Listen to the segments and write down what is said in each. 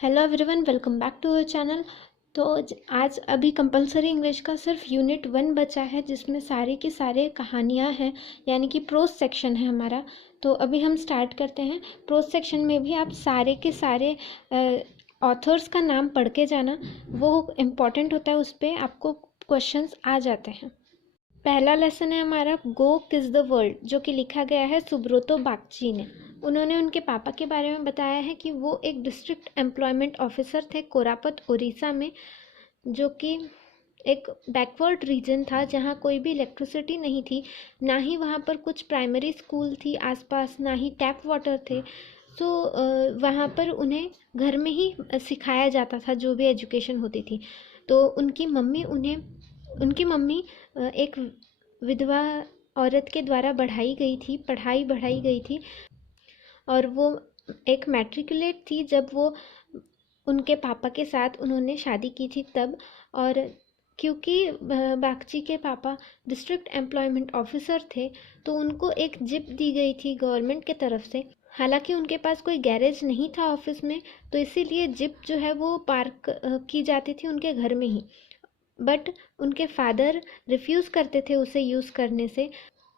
Hello everyone, welcome back to our channel. तो आज अभी कंपलसरी इंग्लिश का सिर्फ यूनिट 1 बचा है, जिसमें सारे के सारे कहानियाँ हैं, यानी कि प्रोज सेक्शन है हमारा। तो अभी हम स्टार्ट करते हैं। प्रोज सेक्शन में भी आप सारे के सारे ऑथर्स का नाम पढ़ के जाना, वो इम्पॉर्टेंट होता है, उस पर आपको क्वेश्चंस आ जाते हैं। पहला लेसन है हमारा गो किस द वर्ल्ड, जो कि लिखा गया है सुब्रतो बागची ने। उन्होंने उनके पापा के बारे में बताया है कि वो एक डिस्ट्रिक्ट एम्प्लॉयमेंट ऑफिसर थे कोरापत उड़ीसा में, जो कि एक बैकवर्ड रीजन था जहाँ कोई भी इलेक्ट्रिसिटी नहीं थी, ना ही वहाँ पर कुछ प्राइमरी स्कूल थी आसपास, ना ही टैप वाटर थे। तो वहाँ पर उन्हें घर में ही सिखाया जाता था जो भी एजुकेशन होती थी। तो उनकी मम्मी एक विधवा औरत के द्वारा पढ़ाई बढ़ाई गई थी, और वो एक मैट्रिकुलेट थी जब वो उनके पापा के साथ उन्होंने शादी की थी तब। और क्योंकि बागची के पापा डिस्ट्रिक्ट एम्प्लॉयमेंट ऑफिसर थे, तो उनको एक जिप दी गई थी गवर्नमेंट के तरफ से। हालांकि उनके पास कोई गैरेज नहीं था ऑफिस में, तो इसीलिए जिप जो है वो पार्क की जाती थी उनके घर में ही। बट उनके फादर रिफ्यूज़ करते थे उसे यूज़ करने से,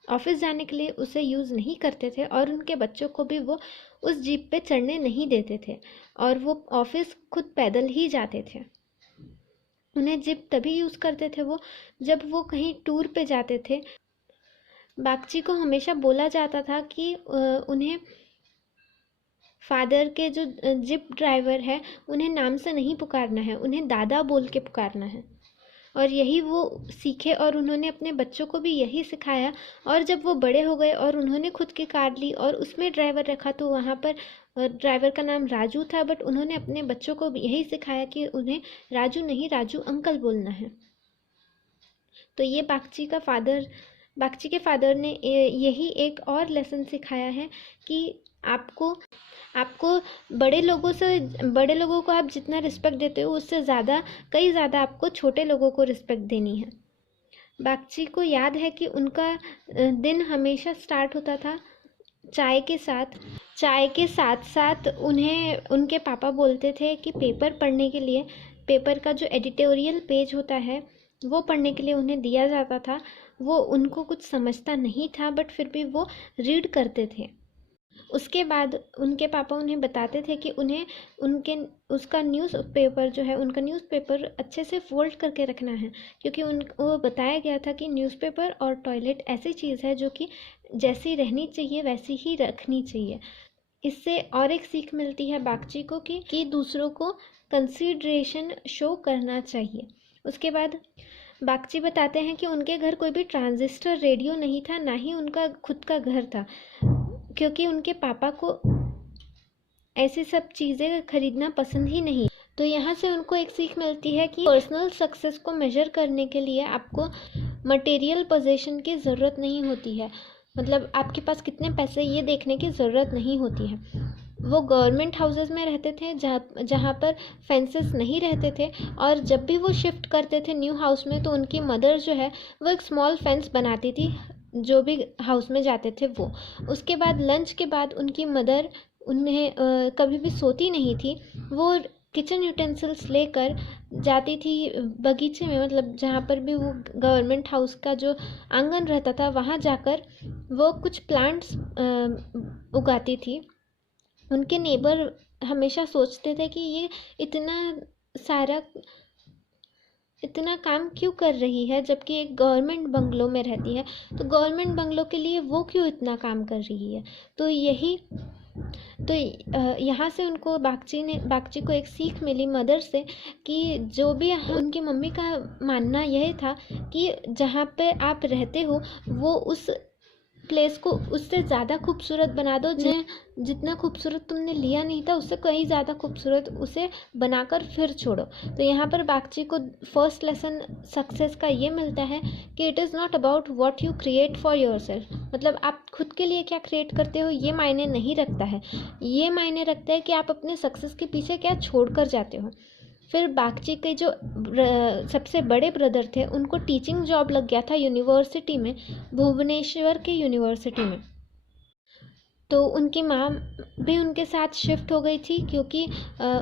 ऑफिस जाने के लिए उसे यूज़ नहीं करते थे, और उनके बच्चों को भी वो उस जीप पे चढ़ने नहीं देते थे, और वो ऑफिस खुद पैदल ही जाते थे। उन्हें जीप तभी यूज़ करते थे वो जब वो कहीं टूर पे जाते थे। बागची को हमेशा बोला जाता था कि उन्हें फादर के जो जिप ड्राइवर है उन्हें नाम से नहीं पुकारना है, उन्हें दादा बोल के पुकारना है। और यही वो सीखे, और उन्होंने अपने बच्चों को भी यही सिखाया। और जब वो बड़े हो गए और उन्होंने खुद की कार ली और उसमें ड्राइवर रखा, तो वहाँ पर ड्राइवर का नाम राजू था, बट उन्होंने अपने बच्चों को भी यही सिखाया कि उन्हें राजू नहीं, राजू अंकल बोलना है। तो ये बागची के फादर ने यही एक और लेसन सिखाया है कि आपको आपको बड़े लोगों को आप जितना रिस्पेक्ट देते हो, उससे कई ज़्यादा आपको छोटे लोगों को रिस्पेक्ट देनी है। बागची को याद है कि उनका दिन हमेशा स्टार्ट होता था चाय के साथ साथ उन्हें उनके पापा बोलते थे कि पेपर पढ़ने के लिए, पेपर का जो एडिटोरियल पेज होता है वो पढ़ने के लिए उन्हें दिया जाता था। वो उनको कुछ समझता नहीं था, बट फिर भी वो रीड करते थे। उसके बाद उनके पापा उन्हें बताते थे कि उन्हें उनका न्यूज़पेपर अच्छे से फोल्ड करके रखना है, क्योंकि वो बताया गया था कि न्यूज़पेपर और टॉयलेट ऐसी चीज़ है जो कि जैसी रहनी चाहिए वैसी ही रखनी चाहिए। इससे और एक सीख मिलती है बागची को कि दूसरों को कंसीडरेशन शो करना चाहिए। उसके बाद बागची बताते हैं कि उनके घर कोई भी ट्रांजिस्टर रेडियो नहीं था, ना ही उनका खुद का घर था, क्योंकि उनके पापा को ऐसी सब चीज़ें खरीदना पसंद ही नहीं। तो यहाँ से उनको एक सीख मिलती है कि पर्सनल सक्सेस को मेजर करने के लिए आपको मटेरियल पोजेशन की ज़रूरत नहीं होती है, मतलब आपके पास कितने पैसे ये देखने की ज़रूरत नहीं होती है। वो गवर्नमेंट हाउसेस में रहते थे जहाँ पर फेंसेस नहीं रहते थे, और जब भी वो शिफ्ट करते थे न्यू हाउस में, तो उनकी मदर जो है वो एक स्मॉल फेंस बनाती थी जो भी हाउस में जाते थे वो। उसके बाद लंच के बाद उनकी मदर उन्हें कभी भी सोती नहीं थी, वो किचन यूटेंसिल्स लेकर जाती थी बगीचे में, मतलब जहाँ पर भी वो गवर्नमेंट हाउस का जो आंगन रहता था वहाँ जाकर वो कुछ प्लांट्स उगाती थी। उनके नेबर हमेशा सोचते थे कि ये इतना काम क्यों कर रही है, जबकि एक गवर्नमेंट बंगलो में रहती है, तो गवर्नमेंट बंगलो के लिए वो क्यों इतना काम कर रही है। तो यहाँ से उनको बागची को एक सीख मिली मदर से, कि जो भी उनकी मम्मी का मानना यह था कि जहाँ पे आप रहते हो वो उस प्लेस को उससे ज़्यादा खूबसूरत बना दो, जितना खूबसूरत तुमने लिया नहीं था उससे कहीं ज़्यादा खूबसूरत उसे बनाकर फिर छोड़ो। तो यहाँ पर बागची को फर्स्ट लेसन सक्सेस का ये मिलता है कि it is not about what you create for yourself, मतलब आप खुद के लिए क्या क्रिएट करते हो ये मायने नहीं रखता है, ये मायने रखता है कि आप अपने सक्सेस के पीछे क्या छोड़ कर जाते हो। फिर बागची के जो सबसे बड़े ब्रदर थे उनको टीचिंग जॉब लग गया था यूनिवर्सिटी में, भुवनेश्वर के यूनिवर्सिटी में। तो उनकी माँ भी उनके साथ शिफ्ट हो गई थी, क्योंकि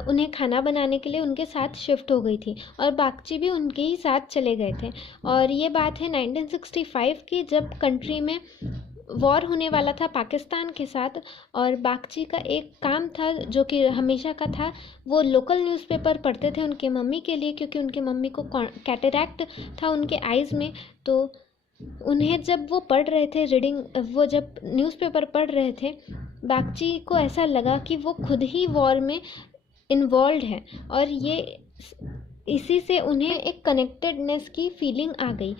उन्हें खाना बनाने के लिए उनके साथ शिफ्ट हो गई थी, और बागची भी उनके ही साथ चले गए थे। और ये बात है 1965 की, जब कंट्री में वॉर होने वाला था पाकिस्तान के साथ। और बागची का एक काम था जो कि हमेशा का था, वो लोकल न्यूज़पेपर पढ़ते थे उनके मम्मी के लिए, क्योंकि उनके मम्मी को कैटरैक्ट था उनके आइज़ में। तो उन्हें जब वो पढ़ रहे थे वो जब न्यूज़पेपर पढ़ रहे थे, बागची को ऐसा लगा कि वो खुद ही वॉर में इन्वॉल्व है, और इसी से उन्हें एक कनेक्टेडनेस की फीलिंग आ गई।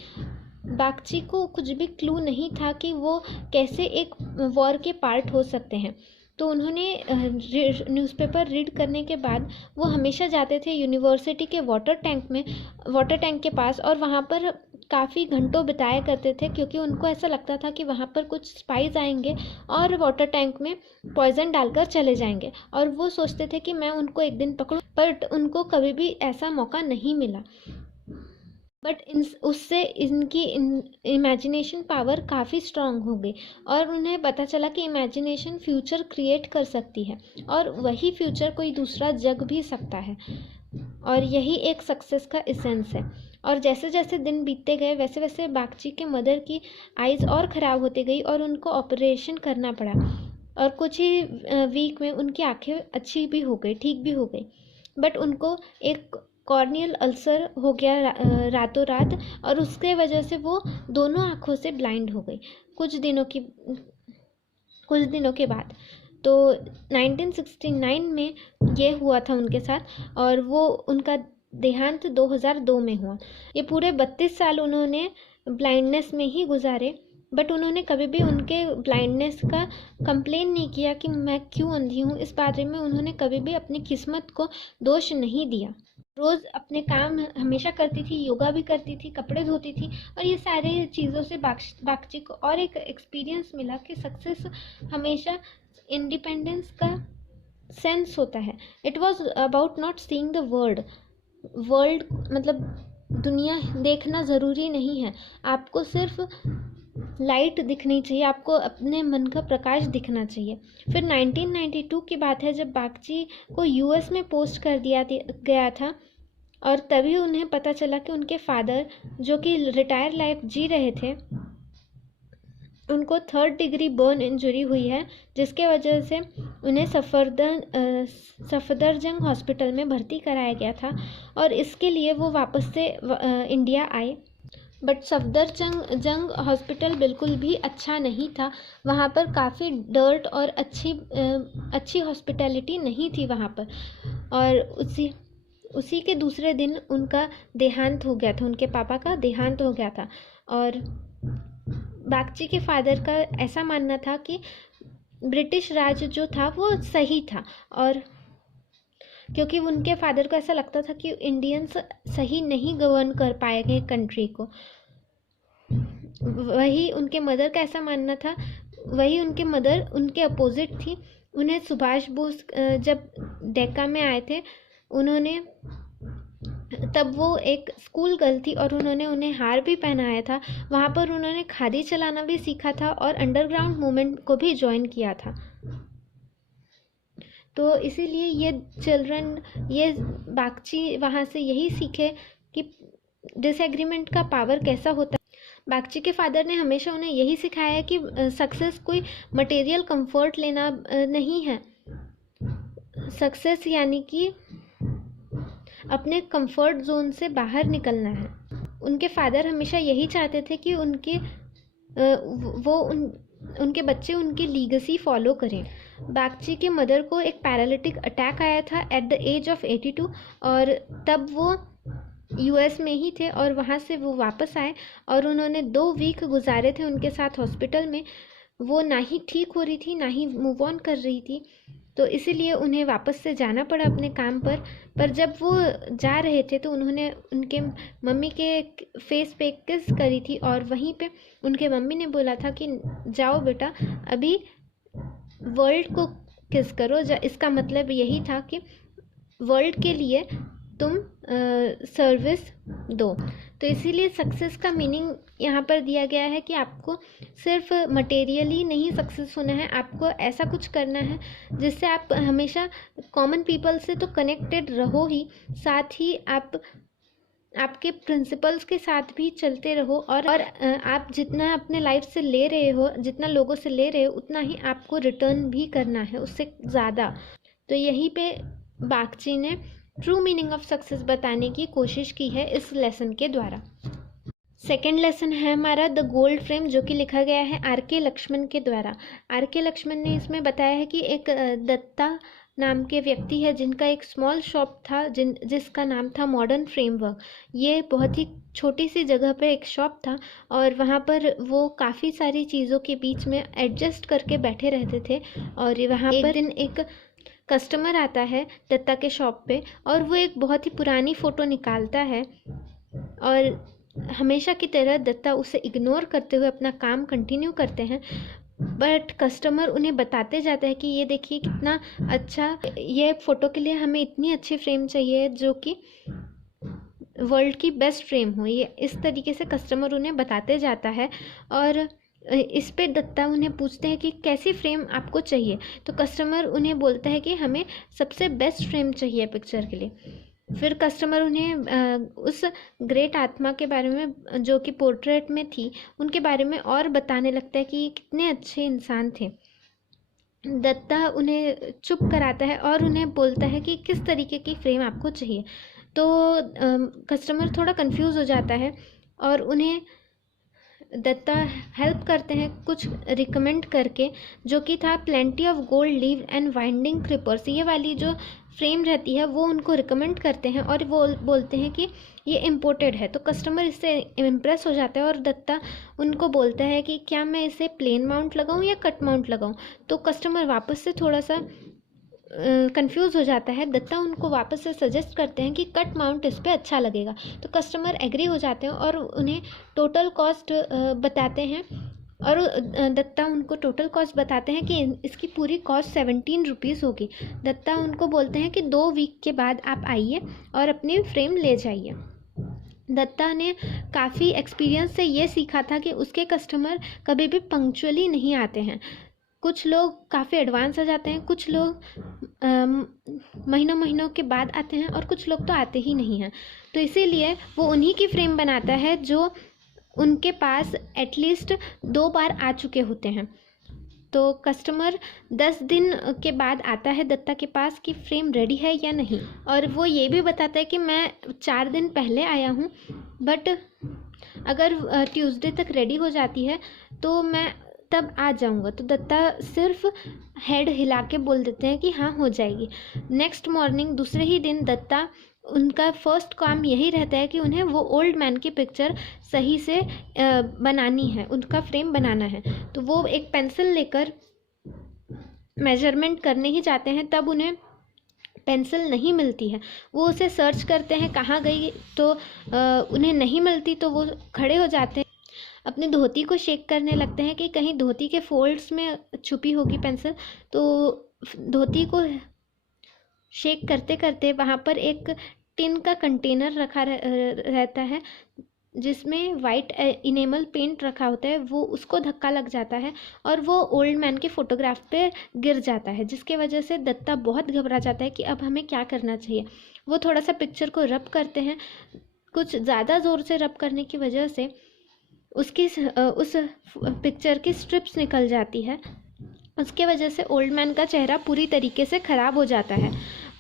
बागची को कुछ भी क्लू नहीं था कि वो कैसे एक वॉर के पार्ट हो सकते हैं। तो उन्होंने न्यूज़पेपर रीड करने के बाद वो हमेशा जाते थे यूनिवर्सिटी के वाटर टैंक के पास, और वहाँ पर काफ़ी घंटों बिताया करते थे, क्योंकि उनको ऐसा लगता था कि वहाँ पर कुछ स्पाइस आएंगे और वाटर टैंक में पॉइजन डालकर चले जाएंगे, और वो सोचते थे कि मैं उनको एक दिन पकड़ूं, बट उनको कभी भी ऐसा मौका नहीं मिला। बट उससे इनकी इमेजिनेशन पावर काफ़ी स्ट्रांग हो गई, और उन्हें पता चला कि इमेजिनेशन फ्यूचर क्रिएट कर सकती है, और वही फ्यूचर कोई दूसरा जग भी सकता है, और यही एक सक्सेस का एसेंस है। और जैसे जैसे दिन बीतते गए, वैसे वैसे बागची के मदर की आइज़ और ख़राब होती गई, और उनको ऑपरेशन करना पड़ा, और कुछ ही वीक में उनकी आंखें अच्छी भी हो गई, ठीक भी हो गई। बट उनको एक कॉर्नियल अल्सर हो गया रातों रात, और उसके वजह से वो दोनों आँखों से ब्लाइंड हो गई कुछ दिनों के बाद। तो 1969 में ये हुआ था उनके साथ, और वो उनका देहांत 2002 में हुआ। ये पूरे 32 साल उन्होंने ब्लाइंडनेस में ही गुजारे, बट उन्होंने कभी भी उनके ब्लाइंडनेस का कंप्लेन नहीं किया कि मैं क्यों अंधी हूँ। इस बारे में उन्होंने कभी भी अपनी किस्मत को दोष नहीं दिया। रोज़ अपने काम हमेशा करती थी, योगा भी करती थी, कपड़े धोती थी, और ये सारे चीज़ों से बागची को और एक एक्सपीरियंस मिला कि सक्सेस हमेशा इंडिपेंडेंस का सेंस होता है। It was about not seeing the world मतलब दुनिया देखना ज़रूरी नहीं है, आपको सिर्फ लाइट दिखनी चाहिए, आपको अपने मन का प्रकाश दिखना चाहिए। फिर 1992 की बात है, जब बागची को यूएस में पोस्ट कर दिया गया था, और तभी उन्हें पता चला कि उनके फादर, जो कि रिटायर लाइफ जी रहे थे, उनको 3rd डिग्री बर्न इंजरी हुई है, जिसके वजह से उन्हें सफदरजंग हॉस्पिटल में भर्ती कराया गया था, और इसके लिए वो वापस से इंडिया आए। बट सफदरजंग हॉस्पिटल बिल्कुल भी अच्छा नहीं था, वहाँ पर काफ़ी डर्ट और अच्छी हॉस्पिटैलिटी नहीं थी वहाँ पर। और उसी के दूसरे दिन उनका देहांत हो गया था, उनके पापा का देहांत हो गया था। और बागची के फादर का ऐसा मानना था कि ब्रिटिश राज जो था वो सही था, और क्योंकि उनके फादर को ऐसा लगता था कि इंडियंस सही नहीं गवर्न कर पाएंगे कंट्री को। वही उनके मदर का ऐसा मानना था, वही उनके मदर उनके अपोजिट थी। उन्हें सुभाष बोस जब डेक्का में आए थे, उन्होंने तब वो एक स्कूल गर्ल थी, और उन्होंने उन्हें हार भी पहनाया था। वहाँ पर उन्होंने खादी चलाना भी सीखा था, और अंडरग्राउंड मूवमेंट को भी ज्वाइन किया था। तो इसीलिए ये बागची वहाँ से यही सीखे कि डिसएग्रीमेंट का पावर कैसा होता है। बागची के फादर ने हमेशा उन्हें यही सिखाया कि सक्सेस कोई मटेरियल कंफर्ट लेना नहीं है। सक्सेस यानी कि अपने कंफर्ट जोन से बाहर निकलना है। उनके फादर हमेशा यही चाहते थे कि उनके बच्चे उनकी लीगेसी फॉलो करें। बागची के मदर को एक पैरालिटिक अटैक आया था एट द एज ऑफ 82, और तब वो यूएस में ही थे, और वहाँ से वो वापस आए, और उन्होंने 2 वीक गुजारे थे उनके साथ हॉस्पिटल में। वो ना ही ठीक हो रही थी, ना ही मूव ऑन कर रही थी, तो इसीलिए उन्हें वापस से जाना पड़ा अपने काम पर जब वो जा रहे थे तो उन्होंने उनके मम्मी के फेस पे किस करी थी, और वहीं पे उनके मम्मी ने बोला था कि जाओ बेटा, अभी वर्ल्ड को किस करो। इसका मतलब यही था कि वर्ल्ड के लिए तुम सर्विस दो। तो इसीलिए सक्सेस का मीनिंग यहाँ पर दिया गया है कि आपको सिर्फ मटेरियली नहीं सक्सेस होना है, आपको ऐसा कुछ करना है जिससे आप हमेशा कॉमन पीपल से तो कनेक्टेड रहो ही, साथ ही आपके प्रिंसिपल्स के साथ भी चलते रहो, और आप जितना अपने लाइफ से ले रहे हो, जितना लोगों से ले रहे हो, उतना ही आपको रिटर्न भी करना है, उससे ज़्यादा। तो यहीं पे बागची ने ट्रू मीनिंग ऑफ सक्सेस बताने की कोशिश की है इस लेसन के द्वारा। सेकेंड लेसन है हमारा द गोल्ड फ्रेम, जो कि लिखा गया है आर.के. लक्ष्मण के द्वारा। आर.के. लक्ष्मण ने इसमें बताया है कि एक दत्ता नाम के व्यक्ति है जिनका एक स्मॉल शॉप था जिसका नाम था मॉडर्न फ्रेमवर्क। ये बहुत ही छोटी सी जगह पे एक शॉप था और वहाँ पर वो काफ़ी सारी चीज़ों के बीच में एडजस्ट करके बैठे रहते थे। और वहाँ पर एक दिन एक कस्टमर आता है दत्ता के शॉप पे और वो एक बहुत ही पुरानी फ़ोटो निकालता है और हमेशा की तरह दत्ता उसे इग्नोर करते हुए अपना काम कंटिन्यू करते हैं। बट कस्टमर उन्हें बताते जाता है कि ये देखिए कितना अच्छा, ये फ़ोटो के लिए हमें इतनी अच्छी फ्रेम चाहिए जो कि वर्ल्ड की बेस्ट फ्रेम हो। ये इस तरीके से कस्टमर उन्हें बताते जाता है और इस पे दत्ता उन्हें पूछते हैं कि कैसी फ्रेम आपको चाहिए। तो कस्टमर उन्हें बोलता है कि हमें सबसे बेस्ट फ्रेम चाहिए पिक्चर के लिए। फिर कस्टमर उन्हें उस ग्रेट आत्मा के बारे में जो कि पोर्ट्रेट में थी उनके बारे में और बताने लगता है कि कितने अच्छे इंसान थे। दत्ता उन्हें चुप कराता है और उन्हें बोलता है कि किस तरीके की फ्रेम आपको चाहिए। तो कस्टमर थोड़ा कंफ्यूज हो जाता है और उन्हें दत्ता हेल्प करते हैं कुछ रिकमेंड करके, जो कि था plenty of gold leaf and winding creepers. ये वाली जो फ्रेम रहती है वो उनको रिकमेंड करते हैं और वो बोलते हैं कि ये इम्पोर्टेड है। तो कस्टमर इससे इम्प्रेस हो जाता है और दत्ता उनको बोलता है कि क्या मैं इसे प्लेन माउंट लगाऊं या कट माउंट लगाऊं। तो कस्टमर वापस से थोड़ा सा कंफ्यूज हो जाता है। दत्ता उनको वापस से सजेस्ट करते हैं कि कट माउंट इस पर अच्छा लगेगा। तो कस्टमर एग्री हो जाते हैं और उन्हें टोटल कॉस्ट बताते हैं और दत्ता उनको टोटल कॉस्ट बताते हैं कि इसकी पूरी कॉस्ट 17 रुपीज़ होगी। दत्ता उनको बोलते हैं कि 2 वीक के बाद आप आइए और अपनी फ्रेम ले जाइए। दत्ता ने काफ़ी एक्सपीरियंस से ये सीखा था कि उसके कस्टमर कभी भी पंक्चुअली नहीं आते हैं। कुछ लोग काफ़ी एडवांस आ जाते हैं, कुछ लोग महीनों के बाद आते हैं और कुछ लोग तो आते ही नहीं हैं। तो इसीलिए वो उन्हीं की फ्रेम बनाता है जो उनके पास एटलीस्ट 2 बार आ चुके होते हैं। तो कस्टमर 10 दिन के बाद आता है दत्ता के पास कि फ्रेम रेडी है या नहीं, और वो ये भी बताता है कि मैं 4 दिन पहले आया हूँ, बट अगर ट्यूसडे तक रेडी हो जाती है तो मैं तब आ जाऊँगा। तो दत्ता सिर्फ हेड हिला के बोल देते हैं कि हाँ हो जाएगी। नेक्स्ट मॉर्निंग दूसरे ही दिन दत्ता उनका फर्स्ट काम यही रहता है कि उन्हें वो ओल्ड मैन की पिक्चर सही से बनानी है, उनका फ्रेम बनाना है। तो वो एक पेंसिल लेकर मेजरमेंट करने ही जाते हैं, तब उन्हें पेंसिल नहीं मिलती है। वो उसे सर्च करते हैं कहाँ गई, तो उन्हें नहीं मिलती। तो वो खड़े हो जाते हैं, अपने धोती को शेक करने लगते हैं कि कहीं धोती के फोल्ड्स में छुपी होगी पेंसिल। तो धोती को शेक करते करते वहाँ पर एक टिन का कंटेनर रखा रहता है जिसमें वाइट इनेमल पेंट रखा होता है। वो उसको धक्का लग जाता है और वो ओल्ड मैन के फोटोग्राफ पे गिर जाता है, जिसके वजह से दत्ता बहुत घबरा जाता है कि अब हमें क्या करना चाहिए। वो थोड़ा सा पिक्चर को रब करते हैं, कुछ ज़्यादा ज़ोर से रब करने की वजह से उस पिक्चर की स्ट्रिप्स निकल जाती है। उसके वजह से ओल्ड मैन का चेहरा पूरी तरीके से ख़राब हो जाता है।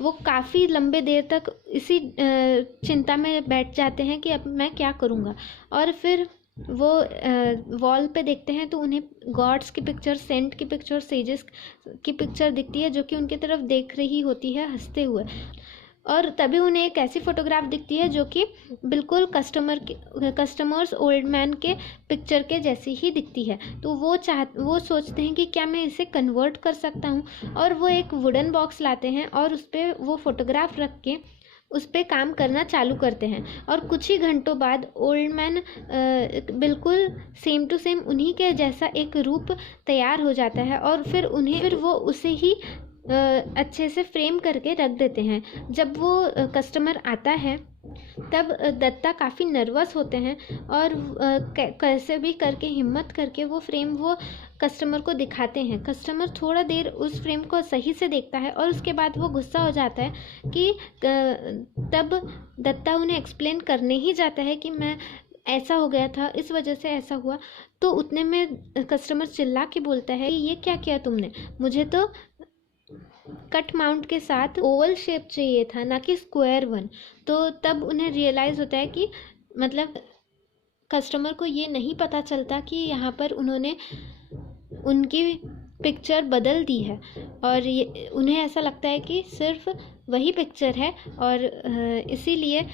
वो काफ़ी लंबे देर तक इसी चिंता में बैठ जाते हैं कि अब मैं क्या करूँगा। और फिर वो वॉल पे देखते हैं तो उन्हें गॉड्स की पिक्चर, सेंट की पिक्चर, सेजेस की पिक्चर दिखती है जो कि उनकी तरफ देख रही होती है हंसते हुए। और तभी उन्हें एक ऐसी फ़ोटोग्राफ दिखती है जो कि बिल्कुल कस्टमर्स ओल्ड मैन के पिक्चर के जैसी ही दिखती है। तो वो सोचते हैं कि क्या मैं इसे कन्वर्ट कर सकता हूँ, और वो एक वुडन बॉक्स लाते हैं और उस पर वो फ़ोटोग्राफ रख के उस पर काम करना चालू करते हैं। और कुछ ही घंटों बाद ओल्ड मैन बिल्कुल सेम टू सेम उन्हीं के जैसा एक रूप तैयार हो जाता है और फिर वो उसे ही अच्छे से फ्रेम करके रख देते हैं। जब वो कस्टमर आता है तब दत्ता काफ़ी नर्वस होते हैं और कैसे भी करके हिम्मत करके वो फ्रेम वो कस्टमर को दिखाते हैं। कस्टमर थोड़ा देर उस फ्रेम को सही से देखता है और उसके बाद वो गुस्सा हो जाता है कि तब दत्ता उन्हें एक्सप्लेन करने ही जाता है कि मैं ऐसा हो गया था, इस वजह से ऐसा हुआ। तो उतने में कस्टमर चिल्ला के बोलता है, ये क्या किया तुमने, मुझे तो कट माउंट के साथ ओवल शेप चाहिए था, ना कि स्क्वायर वन। तो तब उन्हें रियलाइज़ होता है कि मतलब कस्टमर को ये नहीं पता चलता कि यहाँ पर उन्होंने उनकी पिक्चर बदल दी है, और ये उन्हें ऐसा लगता है कि सिर्फ वही पिक्चर है। और इसीलिए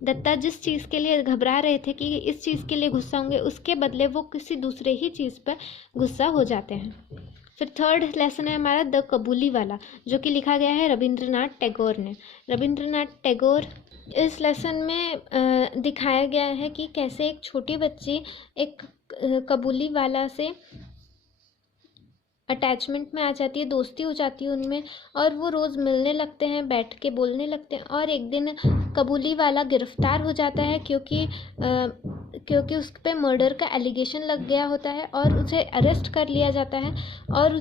दत्ता जिस चीज़ के लिए घबरा रहे थे कि इस चीज़ के लिए गुस्सा होंगे, उसके बदले वो किसी दूसरे ही चीज़ पर गुस्सा हो जाते हैं। फिर थर्ड लेसन है हमारा द कबूली वाला, जो कि लिखा गया है रविंद्रनाथ टैगोर ने। रविंद्रनाथ टैगोर इस लेसन में दिखाया गया है कि कैसे एक छोटी बच्ची एक कबूली वाला से अटैचमेंट में आ जाती है, दोस्ती हो जाती है उनमें, और वो रोज़ मिलने लगते हैं, बैठ के बोलने लगते हैं। और एक दिन कबूली वाला गिरफ्तार हो जाता है क्योंकि उस पर मर्डर का एलिगेशन लग गया होता है और उसे अरेस्ट कर लिया जाता है और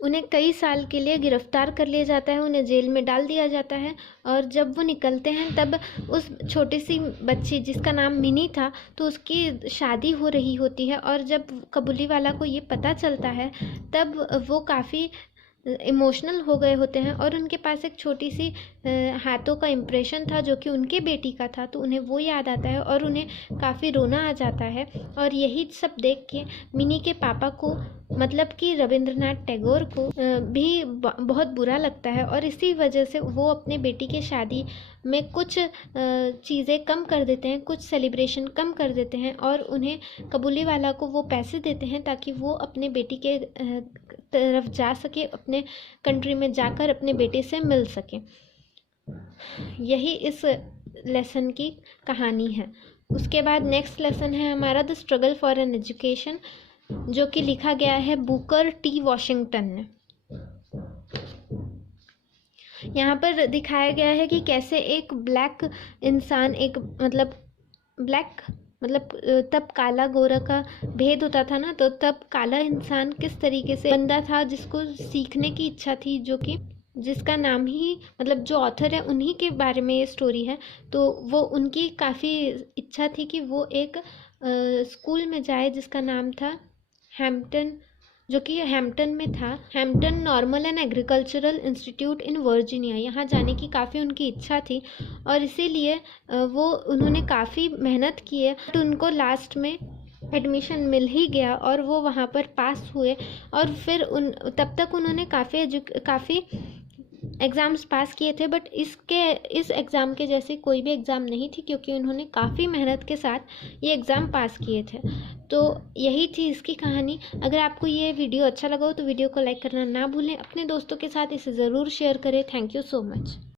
उन्हें कई साल के लिए गिरफ्तार कर लिया जाता है, उन्हें जेल में डाल दिया जाता है। और जब वो निकलते हैं तब उस छोटी सी बच्ची जिसका नाम मिनी था, तो उसकी शादी हो रही होती है। और जब कबूली वाला को ये पता चलता है तब वो काफ़ी इमोशनल हो गए होते हैं और उनके पास एक छोटी सी हाथों का इम्प्रेशन था जो कि उनके बेटी का था, तो उन्हें वो याद आता है और उन्हें काफ़ी रोना आ जाता है। और यही सब देख के मिनी के पापा को, मतलब कि रविंद्रनाथ टैगोर को भी बहुत बुरा लगता है, और इसी वजह से वो अपने बेटी के शादी में कुछ चीज़ें कम कर देते हैं, कुछ सेलिब्रेशन कम कर देते हैं, और उन्हें कबूली वाला को वो पैसे देते हैं ताकि वो अपने बेटी के तरफ जा सके, अपने कंट्री में जाकर अपने बेटे से मिल सके। यही इस लेसन की कहानी है। उसके बाद नेक्स्ट लेसन है हमारा the struggle for an education, जो कि लिखा गया है बुकर टी वॉशिंगटन ने। यहाँ पर दिखाया गया है कि कैसे एक ब्लैक इंसान, एक मतलब तब काला गोरा का भेद होता था ना, तो तब काला इंसान किस तरीके से बंदा था जिसको सीखने की इच्छा थी, जो कि जिसका नाम ही मतलब जो ऑथर है उन्हीं के बारे में ये स्टोरी है। तो वो उनकी काफ़ी इच्छा थी कि वो एक स्कूल में जाए जिसका नाम था हैम्पटन, जो कि हैम्पटन में था, Hampton normal and agricultural institute in Virginia. यहाँ जाने की काफ़ी उनकी इच्छा थी और इसीलिए उन्होंने काफ़ी मेहनत की है, तो उनको लास्ट में एडमिशन मिल ही गया और वो वहाँ पर पास हुए। और फिर तब तक उन्होंने काफ़ी एग्ज़ाम्स पास किए थे, बट इस एग्ज़ाम के जैसे कोई भी एग्ज़ाम नहीं थी, क्योंकि उन्होंने काफ़ी मेहनत के साथ ये एग्ज़ाम पास किए थे। तो यही थी इसकी कहानी। अगर आपको ये वीडियो अच्छा लगा हो तो वीडियो को लाइक करना ना भूलें, अपने दोस्तों के साथ इसे ज़रूर शेयर करें। Thank you so much.